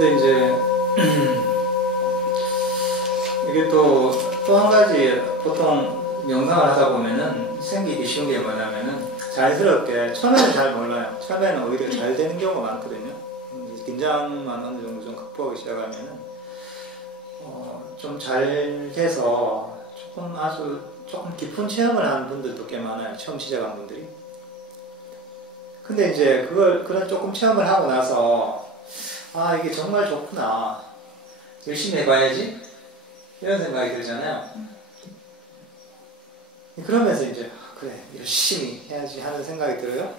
근데 이제 이게 또 한 가지 보통 명상을 하다 보면은 생기기 쉬운 게 뭐냐면은 자연스럽게 처음에는 잘 몰라요. 처음에는 오히려 잘 되는 경우가 많거든요. 긴장만 어느 정도 좀 극복하기 시작하면은 좀 잘 돼서 조금 깊은 체험을 하는 분들도 꽤 많아요. 처음 시작한 분들이. 근데 이제 그런 조금 체험을 하고 나서 아, 이게 정말 좋구나. 열심히 해봐야지. 이런 생각이 들잖아요. 그러면서 이제, 그래, 열심히 해야지 하는 생각이 들어요.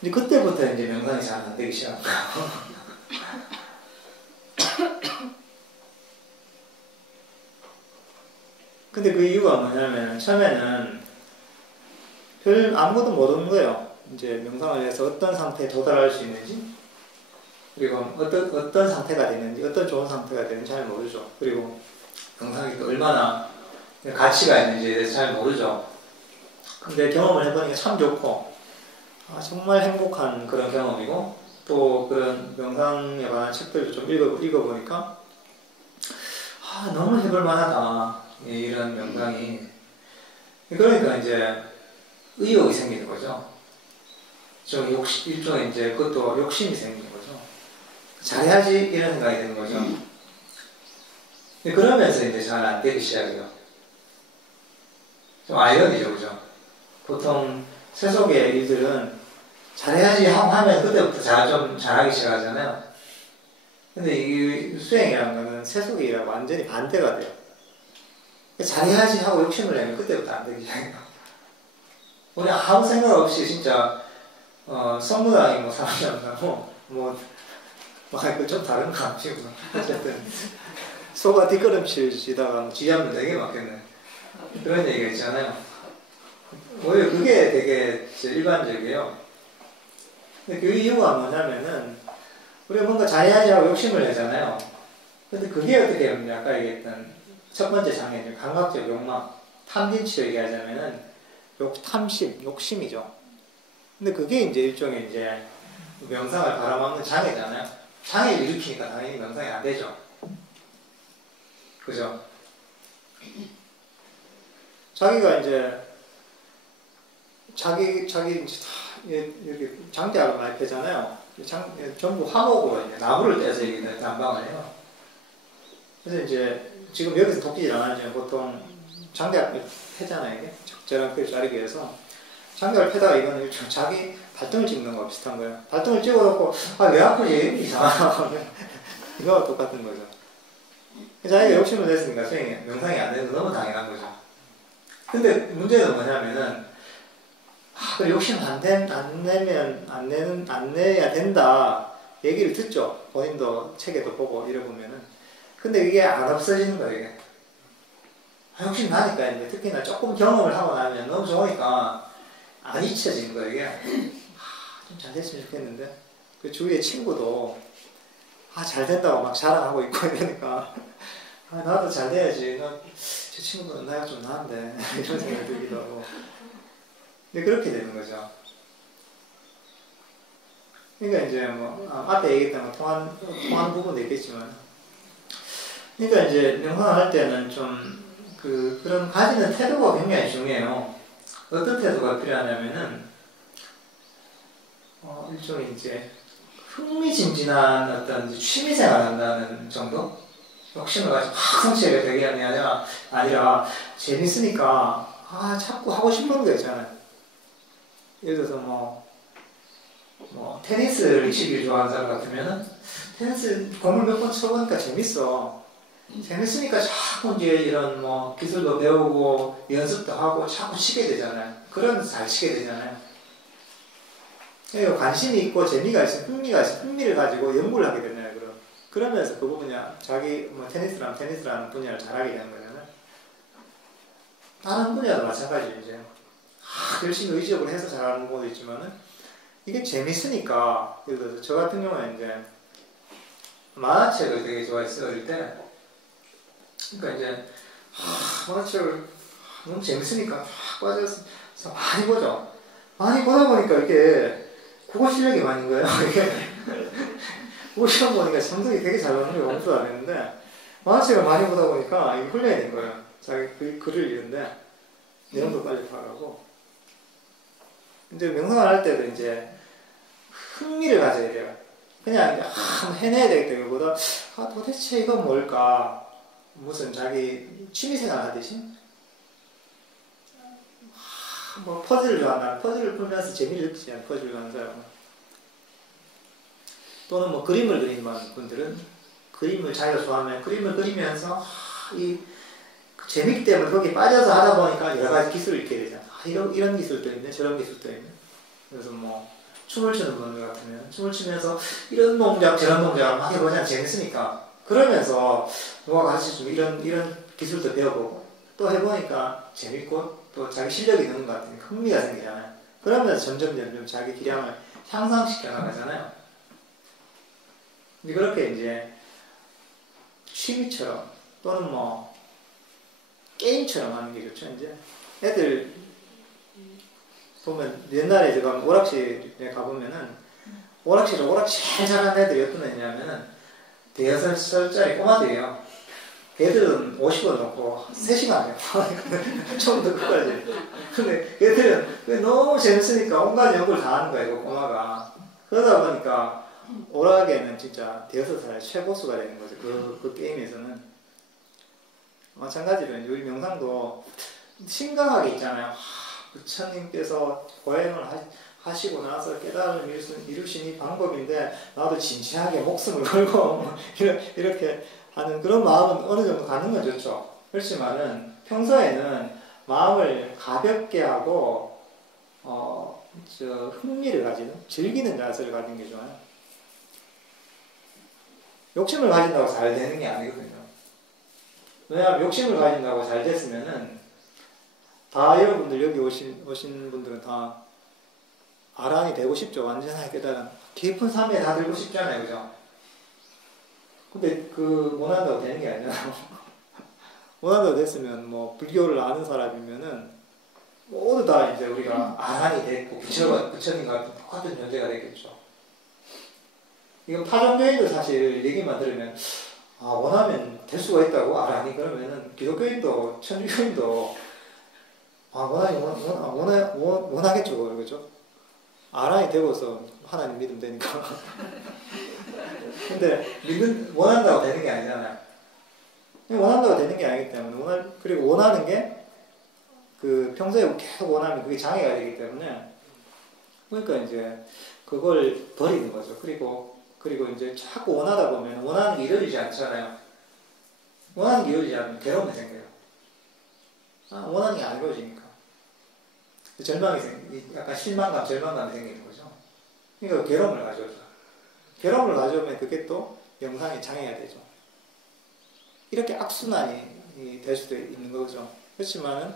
근데 그때부터 이제 명상이 잘 안 되기 시작한 거예요. 근데 그 이유가 뭐냐면, 처음에는 별 아무것도 모르는 거예요. 이제 명상을 해서 어떤 상태에 도달할 수 있는지, 그리고 어떤 상태가 되는지, 어떤 좋은 상태가 되는지 잘 모르죠. 그리고 명상이 또 얼마나 가치가 있는지에 대해서 잘 모르죠. 근데 경험을 해보니까 참 좋고, 정말 행복한 그런 경험이고, 또 그런 명상에 관한 책들도 좀 읽어보니까, 너무 해볼 만하다. 이런 명상이. 그러니까 이제 의욕이 생기는 거죠. 좀 일종의 이제 그것도 욕심이 생기는 거죠. 잘해야지 이런 생각이 드는 거죠. 그러면서 이제 잘 안 되기 시작해요. 좀 아이러니죠, 그죠? 보통 세속의 일들은 잘해야지 하면 그때부터 좀 잘하기 시작하잖아요. 근데 이 수행이라는 거는 세속의 일하고 완전히 반대가 돼요. 잘해야지 하고 욕심을 내면 그때부터 안 되기 시작해요. 우리 아무 생각 없이 진짜 성무당이 뭐 사람이 안 나고 그 좀 다른 거 아니고 어쨌든 소가 뒷걸음질 지다가 쥐잡는 되게 많겠네. 그런 얘기가 있잖아요. 오히려 그게 되게 일반적이에요. 근데 그 이유가 뭐냐면은 우리가 뭔가 잘해야지 하고 욕심을 내잖아요. 근데 그게 어떻게 보면 아까 얘기했던 첫 번째 장애죠. 감각적 욕망, 탐진치로 얘기하자면은 욕심이죠. 근데 그게 이제 일종의 이제 명상을 바라먹는 장애잖아요. 장애를 일으키니까 당연히 명상이 안 되죠. 그죠? 자기가 이제 자기 이렇게 장대하고 많이 패잖아요. 전부 화목으로 이제 나무를 떼서 이렇게 난방을 해요. 그래서 이제 지금 여기서 돕기질 않았지만 보통 장대를 패잖아요. 이게 적절한 크기를 자르기 위해서 장대를 패다가 이거는 일종 자기 발등을 찍는 거 비슷한 거예요. 발등을 찍어놓고 왜 아프지? 이상하다. 이거와 똑같은 거죠. 자기가 욕심을 냈으니까 명상이 안 되는 건 너무 당연한 거죠. 근데 문제는 뭐냐면은 욕심 안 내야 된다 얘기를 듣죠. 본인도 책에도 보고 이러보면은. 근데 이게 안 없어지는 거예요. 이게. 욕심 나니까 이제 특히나 조금 경험을 하고 나면 너무 좋으니까 안 잊혀지는 거예요. 이게. 좀 잘 됐으면 좋겠는데. 그 주위에 친구도 잘 된다고 막 자랑하고 있고 이러니까 나도 잘 돼야지. 저 친구는 나이가 좀 나은데 이런 생각이 들기도 하고. 근데 그렇게 되는 거죠. 그러니까 이제 앞에 얘기했던 거 통하는 부분도 있겠지만, 그러니까 이제 명상을 할 때는 좀 그런 가지는 태도가 굉장히 중요해요. 어떤 태도가 필요하냐면은 일종의 이제 흥미진진한 어떤 취미생활 한다는 정도? 욕심을 가지고 성취하게 되게 아니라 재밌으니까 자꾸 하고 싶은 거 있잖아요. 예를 들어서 테니스를 치기 좋아하는 사람 같으면은 테니스 공을 몇 번 쳐보니까 재밌어. 재밌으니까 자꾸 이제 이런 기술도 배우고 연습도 하고 자꾸 치게 되잖아요. 그러면서 잘 치게 되잖아요. 관심이 있고 재미가 있으면 흥미를 가지고 연구를 하게 되잖아요. 그러면서 그 부분이 자기 테니스라는 분야를 잘하게 되는 거잖아요. 다른 분야도 마찬가지예요. 이제 열심히 의지적으로 해서 잘하는 것도 있지만은 이게 재밌으니까. 예를 들어서 저 같은 경우는 이제 만화책을 되게 좋아했어요. 어릴 때. 그러니까 이제 만화책을 너무 재밌으니까 빠져서 많이 보죠. 많이 보다 보니까 이게 국어 실력이 많은 거예요. 이게 시험 보니까 성적이 되게 잘 나오는 게 엄청 안 했는데 만화책을 많이 보다 보니까 이게 훈련이 된 거예요. 자기 글을 읽는데 내용도 빨리 파악하고. 근데 명상을 할 때도 이제 흥미를 가져야 돼요. 그냥 이제 해내야 되겠다 이거보다 도대체 이건 뭘까? 무슨 자기 취미생활 하듯이 뭐 퍼즐을 좋아한다. 퍼즐을 풀면서 재미를 느끼지 않아요. 퍼즐을 좋아하는 사람은. 또는 뭐 그림을 그리는 분들은 그림을 자기가 좋아하면 그림을 그리면서 이 재밌기 때문에 거기에 빠져서 하다 보니까 여러 가지 기술을 익게 되잖아. 이런 기술도 있네, 저런 기술도 있네. 그래서 뭐 춤을 추는 분들 같으면 춤을 추면서 이런 동작, 저런 동작을 막 해보자 재밌으니까. 그러면서 누가 가르쳐주면 이런 기술도 배워보고 또 해보니까 재밌고 또 자기 실력이 느는 것 같으니까 흥미가 생기잖아요. 그러면서 점점 자기 기량을 향상시켜 나가잖아요. 근데 그렇게 이제 취미처럼 또는 뭐 게임처럼 하는 게 좋죠. 이제 애들 보면 옛날에 제가 오락실에 가보면은 오락실 제일 잘하는 애들이 어떤 애냐면은 대여섯 살짜리 꼬마들이에요. 걔들은 50원 넣고 3시간 해요. 처음부터 끝까지. 근데 걔들은 너무 재밌으니까 온갖 연구를 다 하는 거예요. 그 꼬마가. 그러다 보니까 오락에는 진짜 대여섯 살의 최고수가 되는 거죠. 그 게임에서는. 마찬가지로 우리 명상도 심각하게 있잖아요. 부처님께서 고행을 하시고 나서 깨달음을 이루신 이 방법인데 나도 진지하게 목숨을 걸고 이렇게 하는 그런 마음은 어느 정도 갖는 건 좋죠. 그렇지만은 평소에는 마음을 가볍게 하고 흥미를 가지는 즐기는 자세를 가지는 게 좋아요. 욕심을 가진다고 잘 되는 게 아니거든요. 왜냐하면 욕심을 가진다고 잘 됐으면은 다 여러분들 여기 오신 분들은 다 아란이 되고 싶죠. 완전하게 깨달은 깊은 삶에 다 들고 싶잖아요. 그죠? 근데 원한다고 되는 게 아니잖아요. 원한다고 됐으면 뭐 불교를 아는 사람이면은 모두 다 이제 우리가 아란이 됐고 부처님과 같은 똑같은 존재가 됐겠죠. 이건 타종교인도 사실 얘기만 들으면 원하면 될 수가 있다고 아란이 그러면은 기독교인도 천주교인도 원하겠죠, 그죠? 아란이 되고서 하나님 믿으면 되니까. 근데 원한다고 되는 게 아니잖아요. 원한다고 되는 게 아니기 때문에 그리고 원하는 게 평소에 계속 원하면 그게 장애가 되기 때문에 그러니까 이제 그걸 버리는 거죠. 그리고 이제 자꾸 원하다 보면 원하는 게 이루어지지 않잖아요. 원하는 게 이루어지지 않으면 괴로움이 생겨요. 원하는 게 안 이루어지니까. 약간 실망감, 절망감이 생기는 거죠. 그러니까 괴로움을 가져오죠. 괴로움을 가져오면 그게 또 명상의 장애가 되죠. 이렇게 악순환이 될 수도 있는 거죠. 그렇지만은,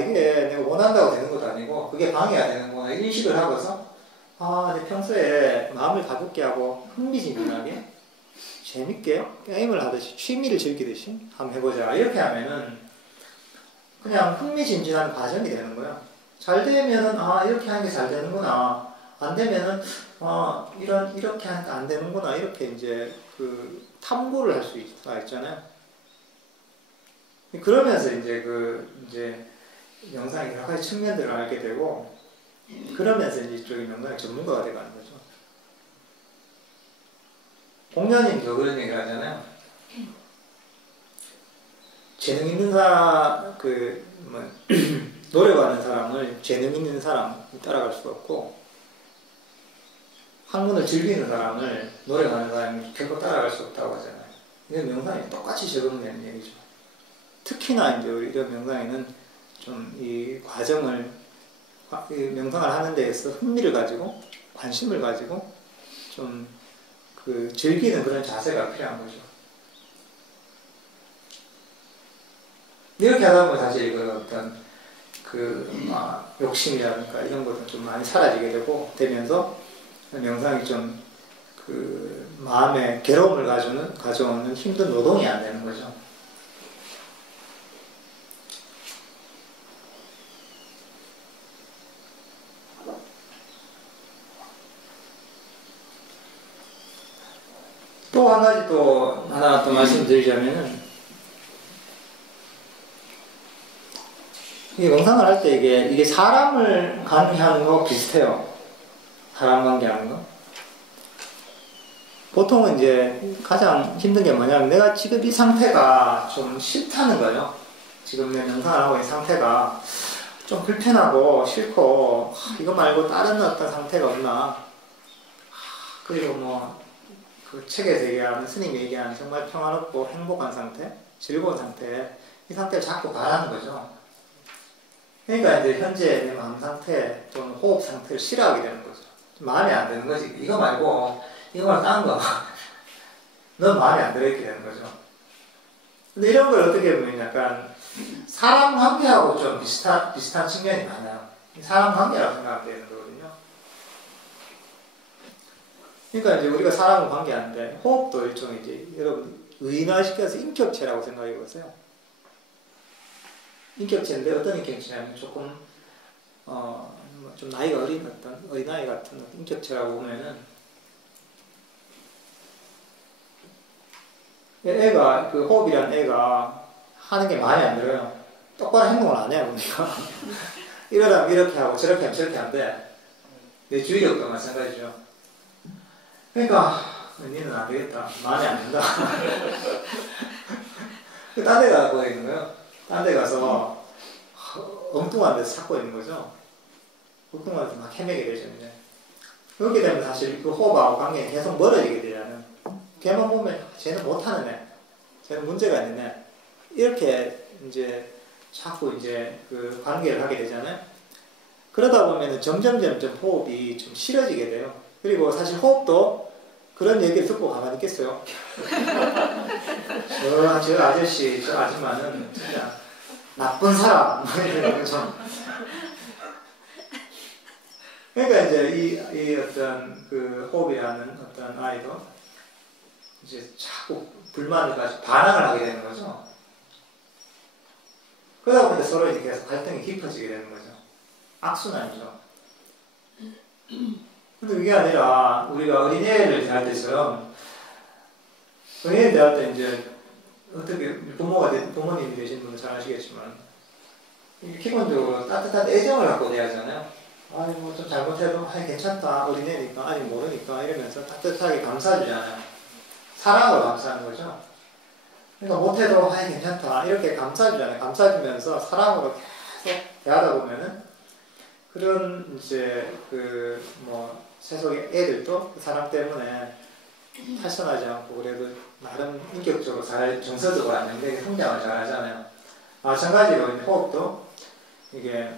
이게 내가 원한다고 되는 것도 아니고, 그게 방해가 되는구나. 인식을 하고서, 내 평소에 마음을 가볍게 하고, 흥미진진하게, 재밌게, 게임을 하듯이, 취미를 즐기듯이 한번 해보자. 이렇게 하면은, 그냥 흥미진진한 과정이 되는 거예요. 잘 되면은 이렇게 하는 게 잘 되는구나. 안 되면은 이렇게 하니까 안 되는구나. 이렇게 이제 탐구를 할 수가 있잖아요. 그러면서 이제 명상의 여러 가지 측면들을 알게 되고 그러면서 이제 이쪽에 명상의 전문가가 되가는 거죠. 공자님도 그런 얘기를 하잖아요. 재능 있는 사람, 노력하는 사람을 재능 있는 사람 따라갈 수가 없고, 학문을 즐기는 사람을 노력하는 사람이 결코 따라갈 수 없다고 하잖아요. 이건 명상이 똑같이 적용되는 얘기죠. 특히나 이제 우리 이런 명상에는 좀 이 과정을, 명상을 하는 데에서 흥미를 가지고, 관심을 가지고, 좀 즐기는 그런 자세가 필요한 거죠. 이렇게 하다 보면 사실 욕심이라든가 이런 것도 좀 많이 사라지게 되면서 명상이 좀 마음에 괴로움을 가져오는 힘든 노동이 안 되는 거죠. 또 한 가지 또 하나 또 말씀드리자면은 이 명상을 할 때 이게 사람을 관계하는 거 비슷해요. 사람 관계하는 거. 보통은 이제 가장 힘든 게 뭐냐면 내가 지금 이 상태가 좀 싫다는 거예요. 지금 내 명상을 하고 있는 상태가 좀 불편하고 싫고 이거 말고 다른 어떤 상태가 없나. 그리고 뭐 그 책에서 얘기하는 스님이 얘기하는 정말 평화롭고 행복한 상태, 즐거운 상태, 이 상태를 자꾸 바라는 거죠. 그러니까 이제 현재 내 마음 상태 또는 호흡 상태를 싫어하게 되는 거죠. 마음에 안 드는 거지. 이거 말고 딴 거. 넌 마음에 안 들어 있게 되는 거죠. 근데 이런 걸 어떻게 보면 약간 사람 관계하고 좀 비슷한 측면이 많아요. 사람 관계라고 생각하면 되는 거거든요. 그러니까 이제 우리가 사람을 관계하는데 호흡도 일종의 이제 여러분 의인화시켜서 인격체라고 생각해 보세요. 인격체인데 어떤 인격체냐면 조금 좀 나이가 어린 어떤 어린아이 같은 인격체라고 보면은 애가 그 호흡이란 애가 하는 게 마음에 안 들어요. 똑바로 행동을 안 해요 보니까. 이러다 이렇게 하고 저렇게 하면 저렇게 한대. 내 주의력도 마찬가지죠. 그러니까 니는 안 되겠다. 마음에 안 든다. 딴 데 가고 있는 거예요. 딴 데 가서 엉뚱한 데서 찾고 있는 거죠. 엉뚱한 데서 막 헤매게 되죠. 이제. 그렇게 되면 사실 그 호흡하고 관계가 계속 멀어지게 되잖아요. 걔만 보면 쟤는 못하는 애, 쟤는 문제가 있는 애. 이렇게 이제 자꾸 이제 그 관계를 하게 되잖아요. 그러다 보면 점점 호흡이 좀 싫어지게 돼요. 그리고 사실 호흡도 그런 얘기를 듣고 가만히 있겠어요. 저 아저씨, 저 아줌마는 진짜 나쁜 사람. 이런 거죠. 그러니까 이제 이 어떤 그 호흡이라는 어떤 아이도 이제 자꾸 불만을 가지고 반항을 하게 되는 거죠. 그러다 보니까 서로 이렇게 계속 갈등이 깊어지게 되는 거죠. 악순환이죠. 근데 그게 아니라 우리가 어린애를 대할 때처럼 어린애를 대할 때 이제 어떻게 부모님이 되신 분은 잘 아시겠지만 기본적으로 따뜻한 애정을 갖고 대하잖아요. 아니 뭐 좀 잘못해도 아니 괜찮다 어린애니까 아직 모르니까 이러면서 따뜻하게 감싸주잖아요. 사랑으로 감싸는 거죠. 그러니까 못해도 아니 괜찮다 이렇게 감싸주잖아요. 감싸주면서 사랑으로 계속 대하다 보면은 그런 이제 그 뭐 세속의 애들도 그 사람 때문에 탈선하지 않고 그래도 나름 인격적으로 잘 정서적으로 안정되게 성장을 잘 하잖아요. 마찬가지로 호흡도 이게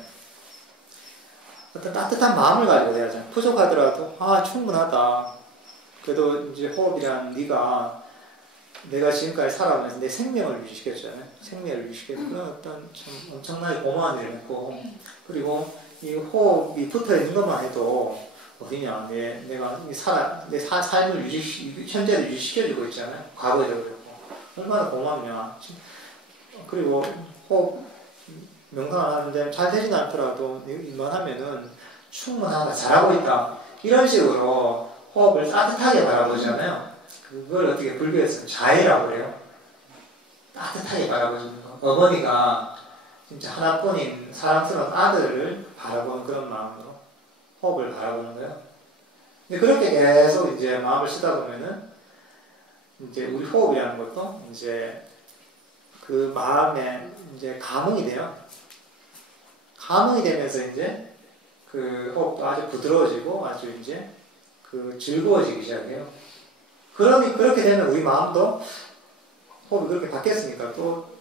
어떤 따뜻한 마음을 가지고 돼야죠. 부족하더라도 충분하다. 그래도 이제 호흡이란 내가 지금까지 살아오면서 내 생명을 유지시켰잖아요. 생명을 유지시켜서 그런 어떤 참 엄청나게 고마운 일을 했고 그리고 이 호흡이 붙어 있는 것만 해도 어디냐 내가 내 삶을 현재를 유지시켜주고 있잖아요. 과거에도 그렇고 얼마나 고맙냐. 그리고 호흡 명상을 하는데 잘 되진 않더라도 이만 하면은 충분하다 잘하고 있다 이런 식으로 호흡을 따뜻하게 바라보잖아요. 그걸 어떻게 불교에서는 자애라고 그래요. 따뜻하게 바라보는 거. 어머니가 진짜 하나뿐인 사랑스러운 아들을 바라보는 그런 마음으로 호흡을 바라보는 거예요. 근데 그렇게 계속 이제 마음을 쓰다 보면은 이제 우리 호흡이라는 것도 이제 그 마음에 이제 감흥이 돼요. 감흥이 되면서 이제 그 호흡도 아주 부드러워지고 아주 이제 그 즐거워지기 시작해요. 그렇게 되면 우리 마음도 호흡이 그렇게 바뀌었으니까 또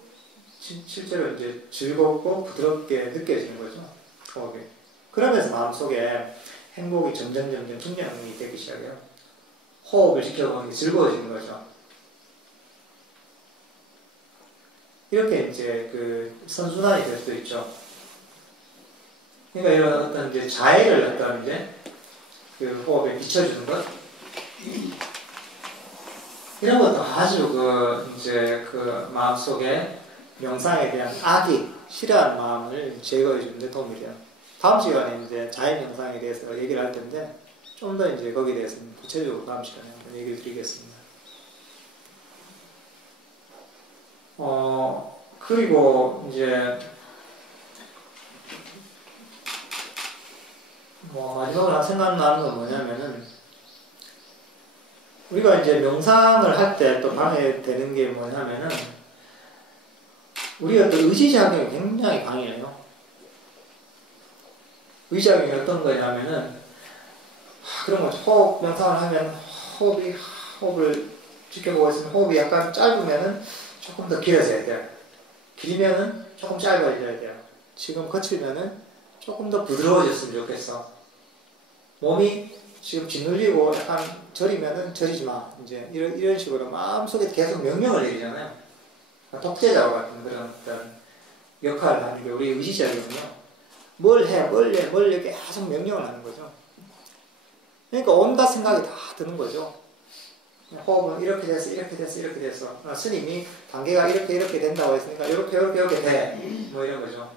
실제로 이제 즐겁고 부드럽게 느껴지는 거죠. 호흡이. 그러면서 마음속에 행복이 점점 분명히 되기 시작해요. 호흡을 지켜보는 게 즐거워지는 거죠. 이렇게 이제 그 선순환이 될 수도 있죠. 그러니까 이런 어떤 이제 자애를 어떤 이제 그 호흡에 비춰주는 것 이런 것도 아주 이제 그 마음속에 명상에 대한 악이 싫어하는 마음을 제거해 주는 데 도움이 돼요. 다음 시간에 이제 자애 명상에 대해서 얘기를 할 텐데 좀 더 이제 거기에 대해서는 구체적으로 다음 시간에 한번 얘기를 드리겠습니다. 그리고 이제 마지막으로 생각나는 건 뭐냐면은 우리가 이제 명상을 할 때 또 방해되는 게 뭐냐면은 우리가 또 의지작용이 굉장히 강해요. 의지작용이 어떤 거냐면은 그런 거죠. 호흡 명상을 하면 호흡을 지켜보고 있으면 호흡이 약간 짧으면은 조금 더 길어져야 돼요. 길면은 조금 짧아져야 돼요. 지금 거칠면은 조금 더 부드러워졌으면 좋겠어. 몸이 지금 짓눌리고 약간 저리면은 저리지 마. 이제 이런 식으로 마음속에 계속 명령을 내리잖아요. 독재자와 같은 그런 어떤 역할을 하는 게 우리 의지작용이요. 뭘 해, 계속 명령을 하는 거죠. 그러니까 온갖 생각이 다 드는 거죠. 호흡은 이렇게 돼서 이렇게 돼서 스님이 단계가 이렇게 된다고 했으니까 이렇게 돼. 뭐 이런 거죠.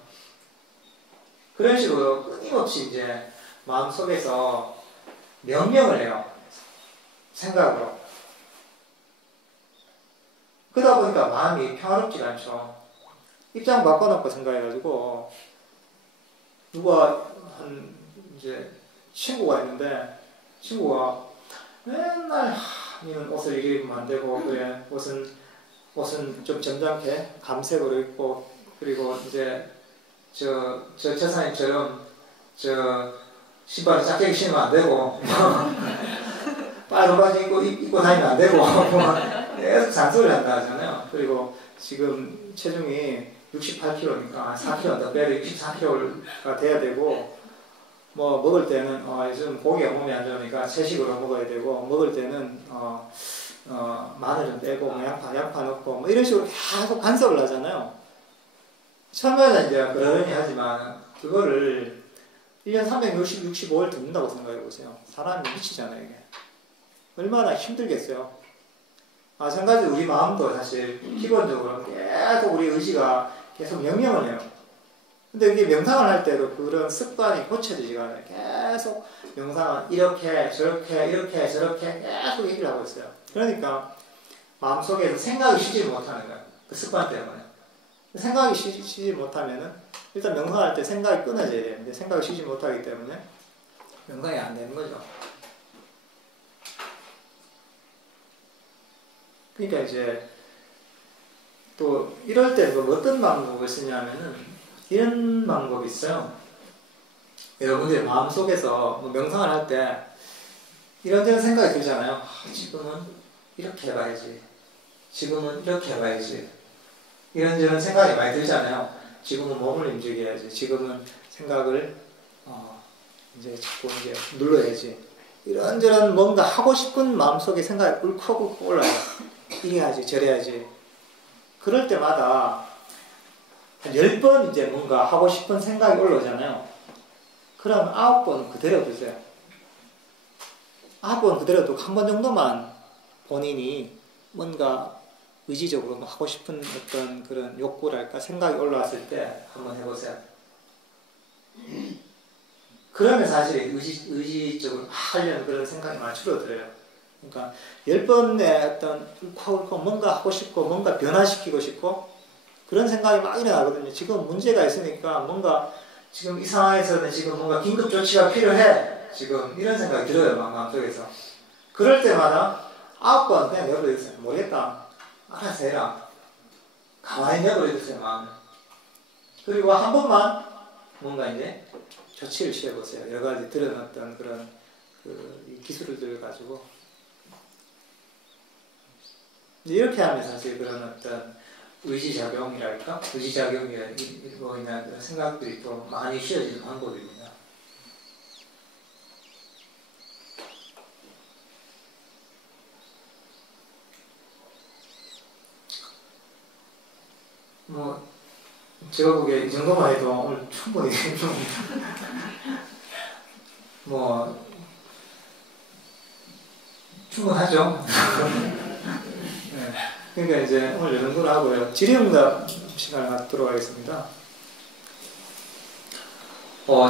그런 식으로 끊임없이 이제 마음속에서 명령을 해요. 생각으로. 그러다 보니까 마음이 평화롭지가 않죠. 입장 바꿔놓고 생각해가지고 누가 이제 친구가 있는데 친구가 맨날 니는 옷을 이리 입으면 안 되고 그래 옷은 좀 점잖게 감색으로 입고 그리고 이제 저 처사님처럼 신발을 작게 신으면 안 되고 빨간 바지 입고 다니면 안 되고 계속 잔소리를 한다 하잖아요. 그리고 지금 체중이 68kg니까 4kg 더 빼도 64kg가 돼야 되고 뭐 먹을 때는 요즘 고기가 몸에 안 좋으니까 채식으로 먹어야 되고 먹을 때는 마늘은 빼고 뭐 양파 넣고 뭐 이런 식으로 계속 간섭을 하잖아요. 처음에는 이제 그러려니 하지만 그거를 1년 365일 듣는다고 생각해 보세요. 사람이 미치잖아요. 이게. 얼마나 힘들겠어요. 마찬가지로 우리 마음도 사실 기본적으로 계속 우리 의지가 계속 명령을 해요. 근데 이게 명상을 할 때도 그런 습관이 고쳐지지가 않아요. 계속 명상은 이렇게 저렇게 계속 얘기를 하고 있어요. 그러니까 마음속에서 생각이 쉬지 못하는 거예요. 그 습관 때문에. 생각이 쉬지 못하면은 일단 명상할 때 생각이 끊어져야 되는데 생각이 쉬지 못하기 때문에 명상이 안 되는 거죠. 그러니까 이제 또 이럴 때 어떤 방법을 쓰냐면은 이런 방법이 있어요. 여러분들의 마음속에서 명상을 할 때 이런저런 생각이 들잖아요. 지금은 이렇게 해봐야지. 지금은 이렇게 해봐야지. 이런저런 생각이 많이 들잖아요. 지금은 몸을 움직여야지. 지금은 생각을 이제 자꾸 이제 눌러야지. 이런저런 뭔가 하고 싶은 마음속에 생각이 울컥울컥 올라요. 이래야지, 저래야지. 그럴 때마다 한 10번 이제 뭔가 하고 싶은 생각이 올라오잖아요. 그럼 9번 그대로 두세요. 9번 그대로 두고 한 번 정도만 본인이 뭔가 의지적으로 하고 싶은 어떤 그런 욕구랄까 생각이 올라왔을 때 한번 해보세요. 그러면 사실 의지적으로 하려는 그런 생각이 많이 줄어들어요. 그러니까 10번의 어떤 울컥울컥 뭔가 하고 싶고 뭔가 변화시키고 싶고 그런 생각이 막 일어나거든요. 지금 문제가 있으니까 뭔가 지금 이 상황에서는 지금 뭔가 긴급 조치가 필요해. 지금 이런 생각이 들어요. 마음속에서. 그럴 때마다 9번 그냥 내버려두세요. 모르겠다. 알아서 해라. 가만히 내버려두세요. 마음을. 그리고 한 번만 뭔가 이제 조치를 취해보세요. 여러 가지 드러났던 그런 기술을 가지고 이렇게 하면 사실 그런 어떤 의지작용이랄까? 의지작용이나 그런 생각들이 또 많이 쉬어지는 방법입니다. 뭐 제가 보기에 이 정도만 해도 오늘 충분히 좀 뭐 충분하죠. 네. 그러니까 이제 오늘 이 정도로 하고요. 질의응답 시간을 갖도록 하겠습니다.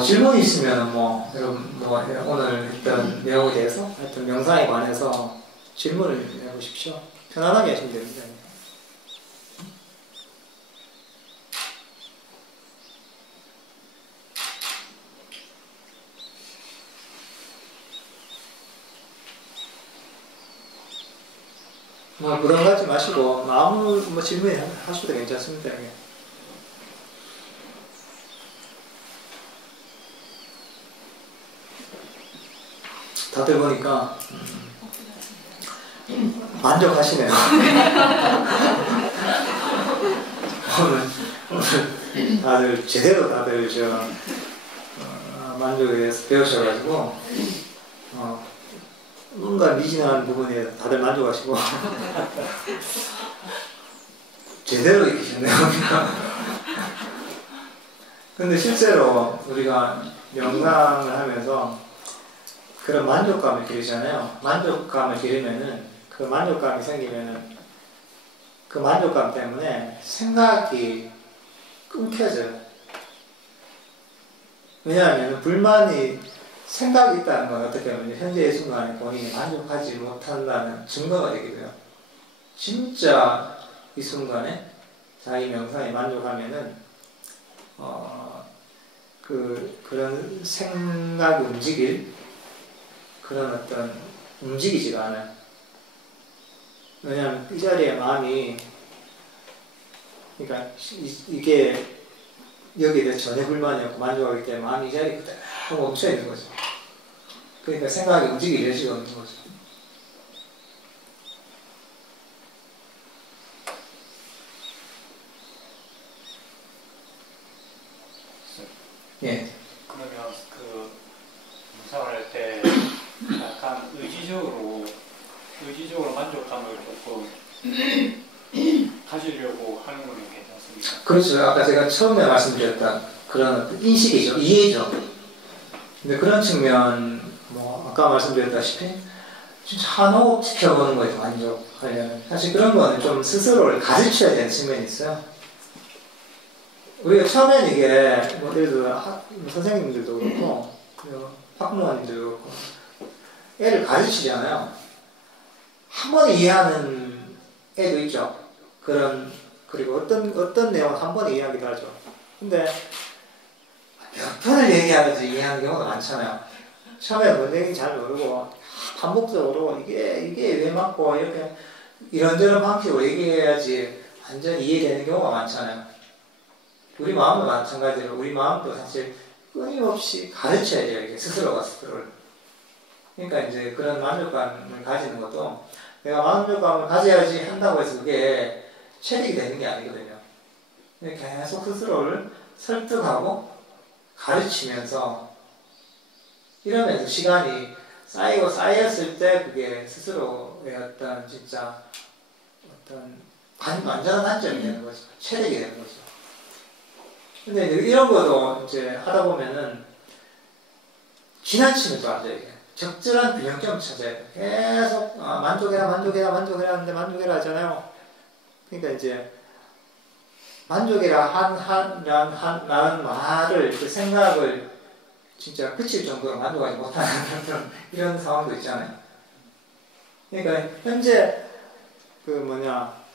질문이 있으면 뭐 여러분 뭐 오늘 했던 내용에 대해서 하여튼 명상에 관해서 질문을 해보십시오. 편안하게 하시면 됩니다. 뭐 부담 갖지 마시고 아무 뭐 질문 하셔도 괜찮습니다. 이게. 다들 보니까 만족하시네요. 오늘 다들 제대로 다들 만족에 대해서 배우셔가지고 뭔가 미진한 부분에 다들 만족하시고 제대로 익히셨네요. 근데 실제로 우리가 명상을 하면서 그런 만족감을 기르잖아요. 만족감을 기르면은 그 만족감이 생기면은 그 만족감 때문에 생각이 끊겨져요. 왜냐하면 불만이 생각이 있다는 건 어떻게 보면 현재의 순간에 본인이 만족하지 못한다는 증거가 되기도 해요. 진짜 이 순간에 자기 명상에 만족하면은 그런 생각이 움직일 그런 어떤 움직이지가 않아요. 왜냐하면 이 자리에 마음이 그러니까 이게 여기에 대해서 전혀 불만이 없고 만족하기 때문에 마음이 이 자리에 그대로 멈춰 있는 거죠. 그러니까 생각이 움직일 여지가 없는 거죠. 예. 그러면 그 명상을 할 때 약간 의지적으로 만족감을 조금 가지려고 하는 거는 괜찮습니까? 그렇죠. 아까 제가 처음에 말씀드렸던 그런 인식이죠. 이해죠. 근데 그런 측면, 뭐, 아까 말씀드렸다시피, 진짜 한 호흡 지켜보는 거에 만족하려면. 사실 그런 거는 좀 스스로를 가르쳐야 되는 측면이 있어요. 우리가 처음엔 이게, 뭐, 예를 들어, 선생님들도 그렇고, 학부모님들도 그렇고, 애를 가르치잖아요. 한 번에 이해하는 애도 있죠. 그리고 어떤 내용은 한 번에 이해하기도 하죠. 근데 몇 번을 얘기하면서 이해하는 경우가 많잖아요. 처음에 뭔 얘기인지 잘 모르고 반복적으로 이게 왜 맞고 이렇게 이런저런 방식으로 얘기해야지 완전히 이해되는 경우가 많잖아요. 우리 마음도 마찬가지로 우리 마음도 사실 끊임없이 가르쳐야 돼요. 이게 스스로가 스스로를. 그러니까 이제 그런 만족감을 가지는 것도 내가 만족감을 가져야지 한다고 해서 그게 체득이 되는 게 아니거든요. 계속 스스로를 설득하고 가르치면서 이러면서 시간이 쌓이고 쌓였을 때 그게 스스로의 어떤 진짜 어떤 완전한 단점이 되는 거죠. 체득이 되는 거죠. 근데 이런 것도 이제 하다 보면은 지나치면 또 안 돼요. 적절한 균형점을 찾아야 돼요. 계속 만족해라 하는데 만족해라 하잖아요. 그러니까 이제 만족해라 라는 말을 그 생각을 진짜 그칠 정도로 만족하지 못하는 이런 상황도 있잖아요. 그러니까 현재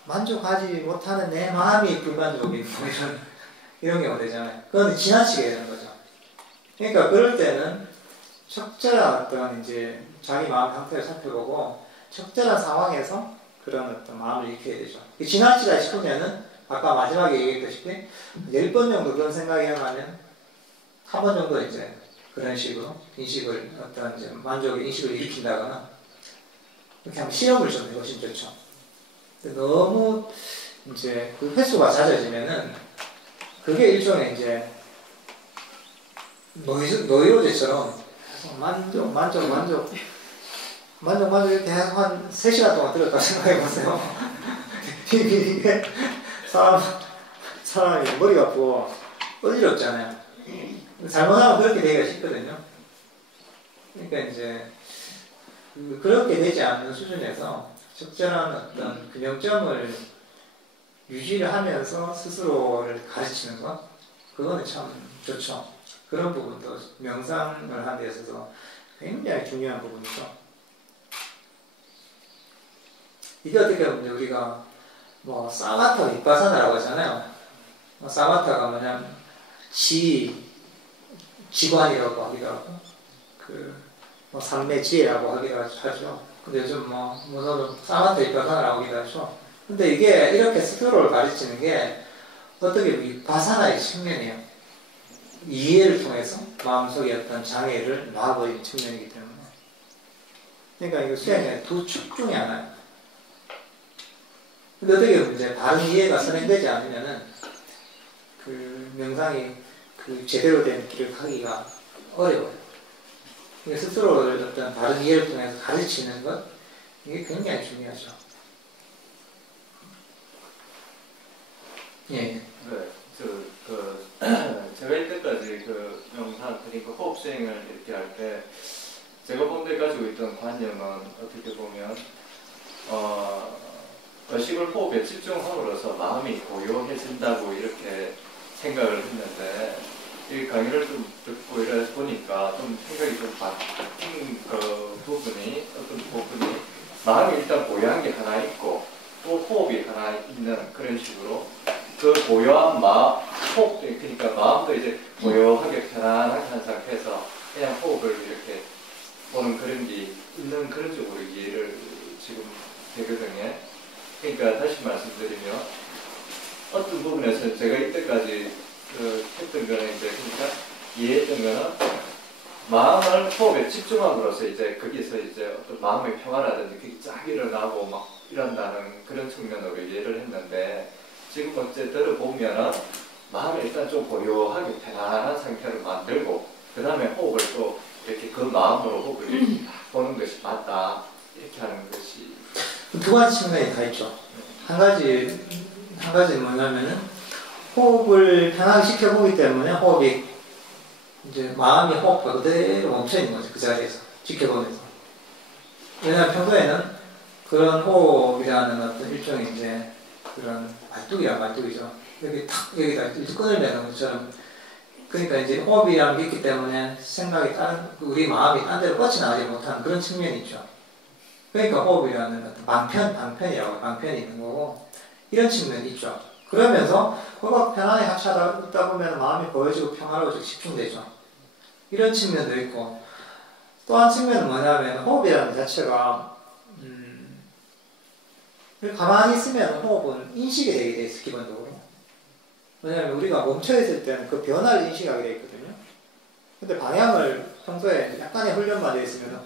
만족하지 못하는 내 마음이 불만족인 뭐 이런 경우가 되잖아요. 그건 지나치게 되는 거죠. 그러니까 그럴 때는 적절한 어떤 이제 자기 마음 상태를 살펴보고 적절한 상황에서 그런 어떤 마음을 익혀야 되죠. 지나치다 싶으면은 아까 마지막에 얘기했다시피 10번 정도 그런 생각이 일어나면 한 번 정도 이제 그런 식으로 인식을 어떤 이제 만족의 인식을 일으킨다거나 이렇게 한번 시험을 좀 해보시면 좋죠. 너무 이제 그 횟수가 잦아지면은 그게 일종의 이제 노이로제처럼 만족 이렇게 계속 한 3시간 동안 들었다 생각해보세요. 이게 사람이 머리가 아프고 어지럽잖아요. 잘못하면 그렇게 되기가 쉽거든요. 그러니까 이제 그렇게 되지 않는 수준에서 적절한 어떤 균형점을 유지를 하면서 스스로를 가르치는 것, 그거는 참 좋죠. 그런 부분도 명상을 하는 데 있어서 굉장히 중요한 부분이죠. 이게 어떻게 보면 우리가 뭐 사마타 비파사나라고 하잖아요. 사마타가 뭐냐면 지관이라고 하기도 하고 뭐 삼매지혜라고 하기도 하죠. 근데 요즘 저는 사마트 입학하느라 나오기도 하죠. 근데 이게 이렇게 스스로를 가르치는 게 어떻게 보면 바사나의 측면이에요. 이해를 통해서 마음속에 어떤 장애를 놔버린 측면이기 때문에. 그러니까 이거 수행의 두 축 중에 하나예요. 근데 어떻게 보면 이제 바른 이해가 선행되지 않으면은 그 명상이 그 제대로 된 길을 가기가 어려워요. 그러니까 스스로를 어떤 바른 이해를 통해서 가르치는 것, 이게 굉장히 중요하죠. 예. 네, 제가 이때까지 그 명상, 그러니까 호흡 수행을 이렇게 할 때, 제가 본데 가지고 있던 관념은 어떻게 보면, 의식을 호흡에 집중함으로써 마음이 고요해진다고 이렇게 생각을 했는데, 이 강의를 좀 듣고 이래 보니까 좀 생각이 좀 바뀐 그 부분이, 어떤 부분이, 마음이 일단 고요한 게 하나 있고, 또 호흡이 하나 있는 그런 식으로, 그 고요한 마음, 호흡, 그러니까 마음도 이제 고요하게 편안하게 한 상태에서 그냥 호흡을 이렇게 보는 그런 게 있는 그런 쪽으로 이해를 지금 되거든요. 그러니까 다시 말씀드리면 어떤 부분에서 제가 이때까지 했던 거는 이제 그러니까 이해했던 거는 마음을 호흡에 집중함으로써 이제 거기서 이제 어떤 마음의 평화라든지 그게 쫙 일어나고 막 이런다는 그런 측면으로 이해를 했는데 지금 어째 들어보면은 마음을 일단 좀 고요하게 편안한 상태로 만들고 그 다음에 호흡을 또 이렇게 그 마음으로 호흡을 이렇게 보는 것이 맞다 이렇게 하는 것이 두 가지 측면이 다 있죠. 한 가지는 뭐냐면은 호흡을 편하게 시켜보기 때문에 호흡이 이제 마음이 호흡과 그대로 멈춰 있는 거죠. 그 자리에서 지켜보면서. 왜냐하면 평소에는 그런 호흡이라는 어떤 일종의 이제 그런 말뚝이죠. 여기 탁 여기다 이렇게 끊으려는 것처럼. 그러니까 이제 호흡이라는 게 있기 때문에 생각이 우리 마음이 딴 데로 뻗쳐나가지 못하는 그런 측면이 있죠. 그러니까 호흡이라는 어떤 방편이 있는 거고 이런 측면이 있죠. 그러면서 호흡 편안하게 같이 하다 보면 마음이 고여지고 평화로워지고 집중되죠. 이런 측면도 있고 또 한 측면은 뭐냐면 호흡이라는 자체가 가만히 있으면 호흡은 인식이 되게 돼 있어 기본적으로. 왜냐하면 우리가 멈춰있을 때는 그 변화를 인식하게 돼 있거든요. 근데 방향을 평소에 약간의 훈련만 돼 있으면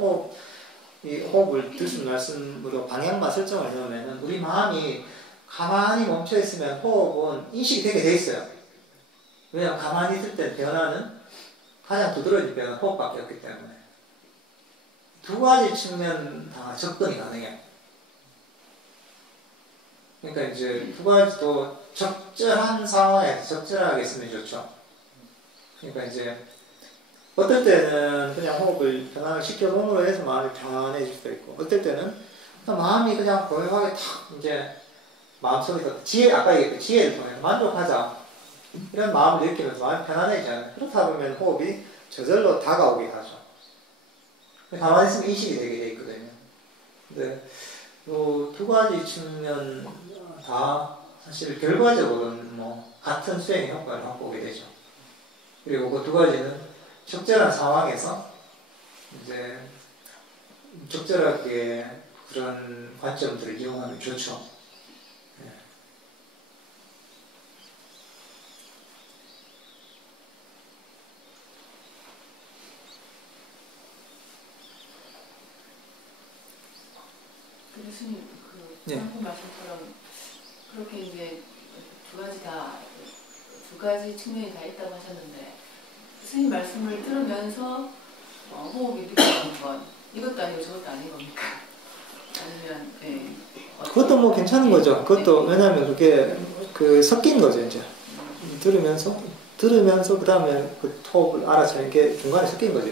이 호흡을 들숨날숨으로 방향만 설정을 해놓으면 우리 마음이 가만히 멈춰있으면 호흡은 인식이 되게 돼 있어요. 왜냐하면 가만히 있을 때 변화는 가장 두드러진 변화는 호흡밖에 없기 때문에 두 가지 측면 다 접근이 가능해요. 그러니까 이제 두 가지도 적절한 상황에서 적절하게 쓰면 좋죠. 그러니까 이제 어떨 때는 그냥 호흡을 편안하게 시켜놓음으로 해서 마음이 편안해질 수도 있고 어떨 때는 마음이 그냥 고요하게 탁 이제 마음속에서 아까 얘기했던 지혜를 통해서 만족하자 이런 마음을 느끼면서 마음이 편안해지잖아요. 그렇다 보면 호흡이 저절로 다가오게 하죠. 가만히 있으면 인식이 되게 돼 있거든요. 근데 두 가지 측면 다 사실 결과적으로는 같은 수행의 효과를 맛보게 되죠. 그리고 그 두 가지는 적절한 상황에서 이제 적절하게 그런 관점들을 이용하면 좋죠. 네. 교수님 방금 말씀처럼 그렇게 이제 두 가지 측면이 다 있다고 하셨는데 스님 말씀을 들으면서 호흡이 느껴지는 건 이것도 아니고 저것도 아닌 겁니까? 아니면 그것도 괜찮은 거죠. 그것도 왜냐하면 그게 섞인 거죠 이제. 들으면서 그 다음에 그 호흡을 알아차리는 게 중간에 섞인 거죠.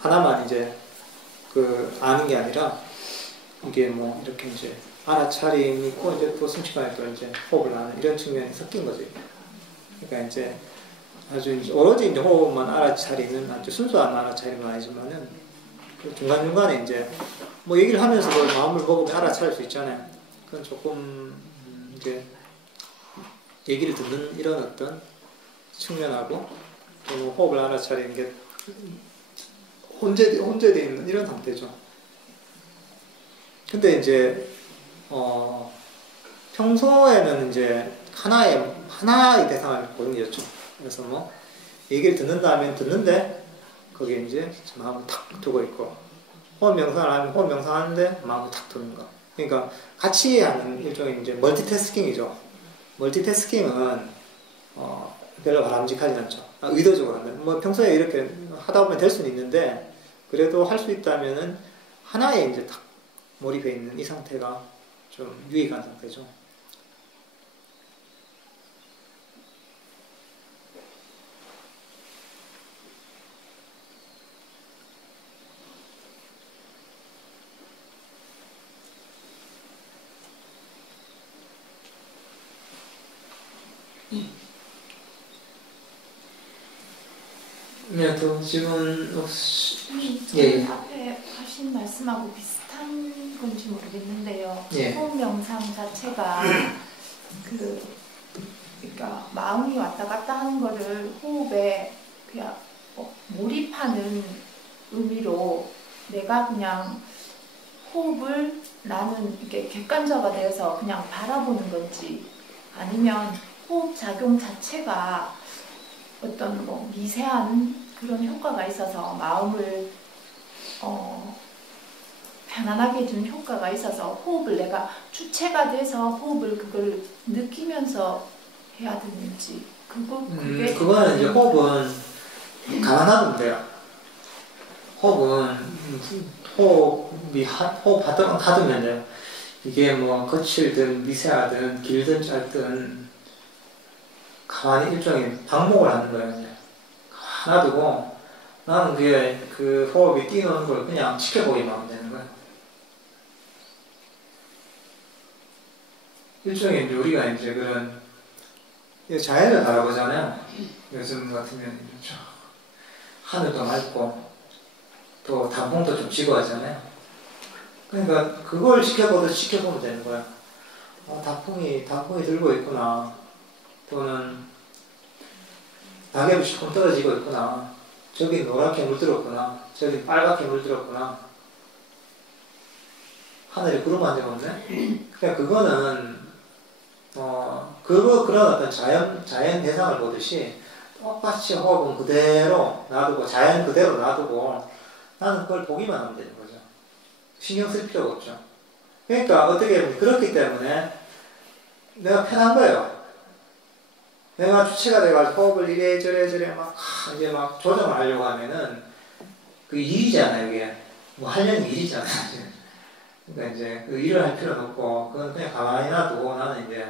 하나만 이제 아는 게 아니라 이게 이렇게 이제 알아차림이 있고 이제 또 순식간에 또 이제 호흡을 하는 이런 측면이 섞인 거죠. 그러니까 이제 아주 이제 오로지 이제 호흡만 알아차리는 아주 순수한 알아차림은 아니지만은 그 중간중간에 이제 얘기를 하면서도 마음을 먹으면 알아차릴 수 있잖아요. 그건 조금 이제 얘기를 듣는 이런 어떤 측면하고 또 호흡을 알아차리는 게 혼재되어 있는 이런 상태죠. 근데 이제 평소에는 이제 하나의 대상을 보는 게 좋죠. 그래서 뭐 얘기를 듣는다면 듣는데 거기에 이제 마음을 탁 두고 있고, 호흡 명상을 하면 호흡 명상하는데 마음을 탁 두는 거. 그러니까 같이 하는 일종의 이제 멀티태스킹이죠. 멀티태스킹은 별로 바람직하지 않죠. 의도적으로 한다. 뭐 평소에 이렇게 하다 보면 될 수는 있는데, 그래도 할 수 있다면은 하나에 이제 탁 몰입해 있는 이 상태가 좀 유익한 상태죠. 네, 또 질문 혹시? 예. 앞에 하신 말씀하고 비슷한 건지 모르겠는데요. 예. 호흡 명상 자체가 그러니까 마음이 왔다 갔다 하는 거를 호흡에 그냥 몰입하는 의미로 내가 그냥 호흡을 나는 이렇게 객관자가 되어서 그냥 바라보는 건지, 아니면 호흡 작용 자체가 어떤 뭐 미세한 그런 효과가 있어서 마음을 편안하게 해주는 효과가 있어서 호흡을 내가 주체가 돼서 호흡을 그걸 느끼면서 해야 되는지, 그게 그거는 이제 호흡은 가만하면 돼요. 호흡은 호흡 하드면 돼요. 이게 뭐 거칠든 미세하든 길든 짧든 가만히 일종의 방목을 하는 거예요. 그냥 가만히 놔두고 나는 그게 그 호흡이 뛰노는 걸 그냥 지켜보기만 하면 되는 거예요. 일종의 이제 우리가 이제 그런 자연을 바라보잖아요. 요즘 같으면 하늘도 맑고 또 단풍도 좀 지고 하잖아요. 그러니까 그걸 지켜보면 되는 거야. 단풍이 들고 있구나. 또는 낙엽이 조금 떨어지고 있구나. 저기 노랗게 물들었구나. 저기 빨갛게 물들었구나. 하늘에 구름 한 점 없네. 그러니까 그거는 그런 어떤 자연 대상을 보듯이 똑같이 호흡은 그대로 놔두고, 자연 그대로 놔두고 나는 그걸 보기만 하면 되는 거죠. 신경 쓸 필요가 없죠. 그러니까 어떻게 보면 그렇기 때문에 내가 편한 거예요. 내가 주체가 돼가지고 호흡을 이래저래 이제 막 조정을 하려고 하면은 그 일이잖아요, 이게. 뭐 하려는 일이잖아요. 그러니까 이제 그 일을 할 필요는 없고, 그건 그냥 가만히 놔두고 나는 이제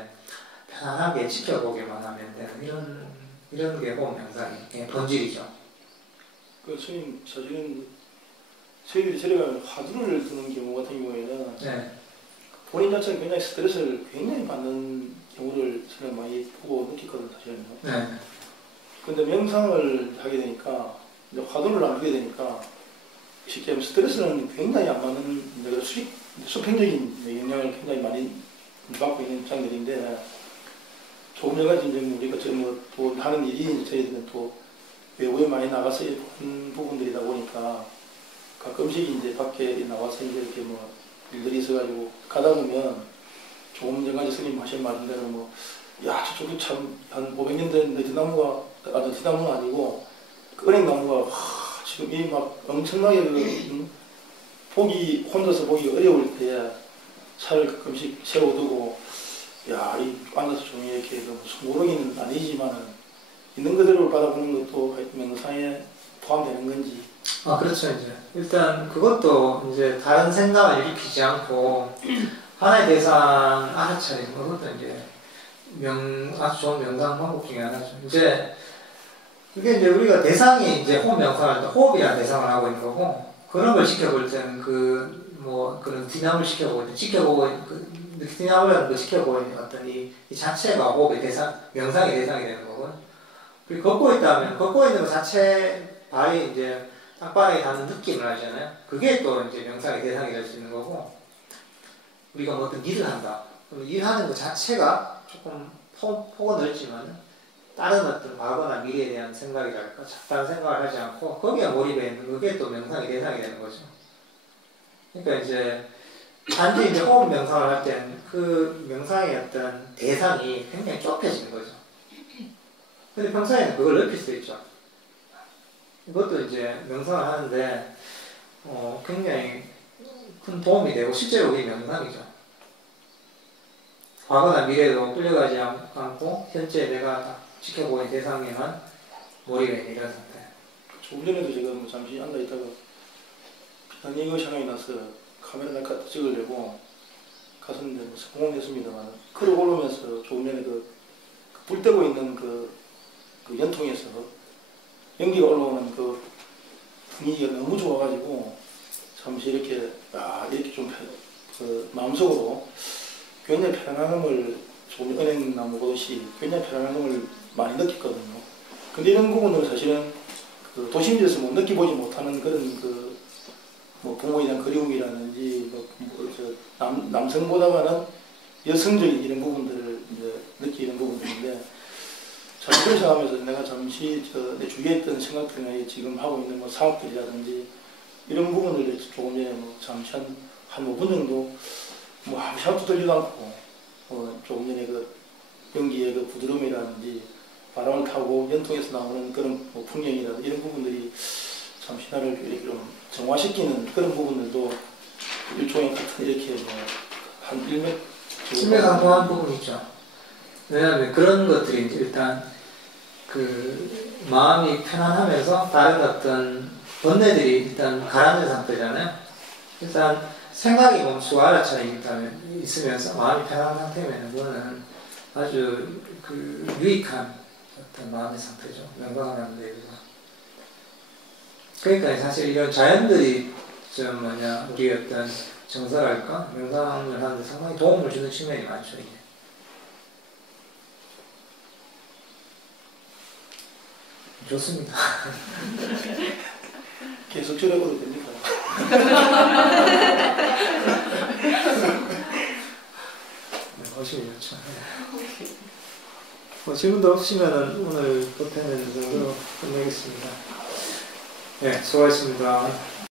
편안하게 지켜보기만 하면 되는 이런 게 호흡 명상의 본질이죠. 그 스님, 사실은 저희들이 저래가 화두를 드는 경우 같은 경우에는 네. 본인 자체가 굉장히 스트레스를 굉장히 받는 경우를 저는 많이 보고 느꼈거든요, 사실은. 네. 근데 명상을 하게 되니까, 이제 화두를 나누게 되니까, 쉽게 하면 스트레스는 굉장히 안 받는, 수평적인 영향을 굉장히 많이 받고 있는 입장들인데, 조금 전까지 이제 우리가 또 하는 일이 저희들은 또 외부에 많이 나가서 하는 부분들이다 보니까 가끔씩 이제 밖에 나와서 이제 이렇게 뭐 일들이 있어가지고 가다 보면 조금 전까지 스님 하신 말씀대로 야, 저쪽에 참 한 500년 된 느티나무가, 느티나무는 아니고 그 은행나무가 지금 이 막 엄청나게 혼자서 보기 어려울 때 차를 가끔씩 세워두고, 야, 이 앉아서 종이에 이렇게 무슨 아니지만은 있는 그대로 바라보는 것도 명상에 포함되는 건지. 그렇죠. 이제 일단 그것도 이제 다른 생각을 일으키지 않고 하나의 대상 알아차리는 것도 이제 아주 좋은 명상 방법 중에 하나죠. 이제 그게 이제 우리가 대상이 이제 호흡 명상할 때 호흡이라는 대상을 하고 있는 거고, 그런 걸 지켜볼 때는 그런 디나무를 디나무라는 걸 지켜보고 있는 어떤 이 자체가 호흡의 대상, 명상의 대상이 되는 거고, 그리고 걷고 있다면 걷고 있는 것 자체 발이 이제 땅바닥에 닿는 느낌을 하잖아요. 그게 또 이제 명상의 대상이 될 수 있는 거고, 우리가 뭐 어떤 일을 한다. 그럼 일하는 것 자체가 조금 폭은 넓지만 다른 어떤 과거나 미래에 대한 생각이랄까, 작다는 생각을 하지 않고 거기에 몰입해 있는 그게 또 명상의 대상이 되는 거죠. 그러니까 이제 단지 이제 호흡 명상을 할 때는 그 명상의 어떤 대상이 굉장히 좁혀지는 거죠. 근데 평소에는 그걸 넓힐 수 있죠. 이것도 이제 명상을 하는데 굉장히 큰 도움이 되고 실제로 우리 명상이죠. 과거나 미래도 끌려가지 않고 현재 내가 딱 지켜보는 대상에만 몰입해 있는 이런 상태. 조금 전에도 제가 뭐 잠시 앉아 있다가 비단 이거 생각이 나서 카메라를 찍으려고 갔었는데 뭐 성공했습니다만 걸어 올라오면서 조금 전에 불 떼고 있는 그 연통에서 연기가 올라오는 그 분위기가 너무 좋아가지고 잠시 이렇게 이렇게 좀 마음속으로 굉장히 편안함을 조금 은행나무 보듯이 굉장히 편안함을 많이 느꼈거든요. 근데 이런 부분은 사실은 그 도심지에서 뭐 느껴보지 못하는 그런 뭐 부모에 대한 그리움이라든지 남성보다는 여성적인 이런 부분들을 이제 느끼는 부분들인데 자, 그런 생각하면서 내가 잠시 내 주위에 있던 생각들이나 지금 하고 있는 뭐 사업들이라든지 이런 부분들을 조금 전에 뭐 잠시 한 5분 정도 뭐 아무 생각도 들리도 않고 조금 전에 그 연기의 그 부드러움이라든지 바람을 타고 연통에서 나오는 그런 뭐 풍경이라든지 이런 부분들이 잠시 나를 이렇게 좀 정화시키는 그런 부분들도 일종의 같은 이렇게 한 1m 심해상통한 부분이 있죠. 왜냐하면 그런 것들이 이제 일단 그 마음이 편안하면서 다른 어떤 번뇌들이 일단 가라앉은 상태잖아요. 일단 생각이 멈추고 알아차림이 있으면서 마음이 편안한 상태면 그거는 아주 그 유익한 어떤 마음의 상태죠. 명상하는 데 있어서. 그러니까 사실 이런 자연들이 우리 어떤 정서랄까 명상을 하는데 상당히 도움을 주는 측면이 많죠. 이게. 좋습니다. 계속 줄여봐도 됩니까? 훨씬 좋죠. 질문도 없으시면 오늘 보태는 정도로 끝내겠습니다. 네, 수고하셨습니다.